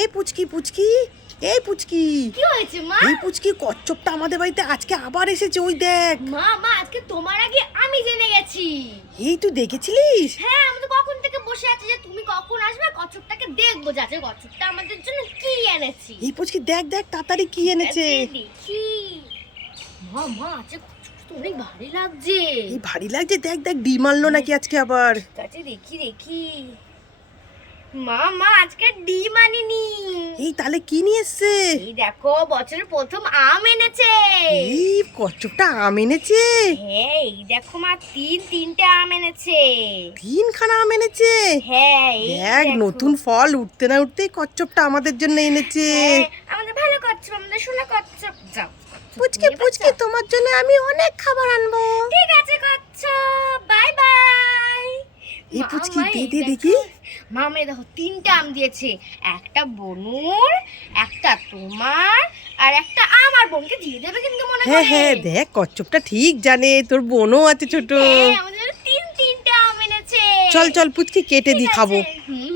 এই পুচকি পুচকি, এই পুচকি, কি হয়েছে মা? এই পুচকি কচ্ছপটা আমাদের বাড়িতে আজকে আবার এসেছে, ওই দেখ। মা মা আজকে তোমার আগে আমি জেনে গেছি। এই তুই দেখেছিলিস? হ্যাঁ, আমি তো কখন থেকে বসে আছি যে তুমি কখন আসবে, কচ্ছপটাকে দেখবো যাতে কচ্ছপটা আমাদের জন্য কি এনেছি। এই পুচকি দেখ দেখ তাড়াতাড়ি কি এনেছে। দেখি। মা মা আজকে কচ্ছপটা তো অনেক ভারী লাগছে। এই ভারী লাগছে, দেখ দেখ ডিম আনলো নাকি আজকে আবার। ঠিক আছে, দেখি দেখি। মা মা আজকে ডিম আনিনি। এই তাহলে কি নিয়ে এসছে? এই দেখো বছরের প্রথম আম এনেছে। এই কচ্ছপটা আম এনেছে? হ্যাঁ, এই দেখো মা তিনটে আম এনেছে। 3খানা আম এনেছে? হ্যাঁ, এই দেখ দেখো। নতুন ফল উঠতে না উঠতেই কচ্ছপটা আমাদের জন্য এনেছে। হ্যাঁ, আমাদের ভালো কচ্ছপ, আমাদের সোনা কচ্ছপ। যাও পুচকি পুচকি, তোমার জন্য আমি অনেক খাবার আনবো। ঠিক আছে কচ্ছপ, বাই বাই। এই পুচকি দে দে দেখি। মামা দেখো 3টে আম দিয়েছে, একটা বনুর, একটা তোমার, আর একটা আমার বোনকে দিয়ে দেবে কিন্তু মনে হ্যাঁ করে। হ্যাঁ, দেখ কচ্ছপটা ঠিক জানে, তোর বোনও আছে ছোট। হ্যাঁ, আমাদের জন্য তিনটে আম এনেছে। চল চল পুচকি কেটে দি, ঠিক খাবো। আছে। হুম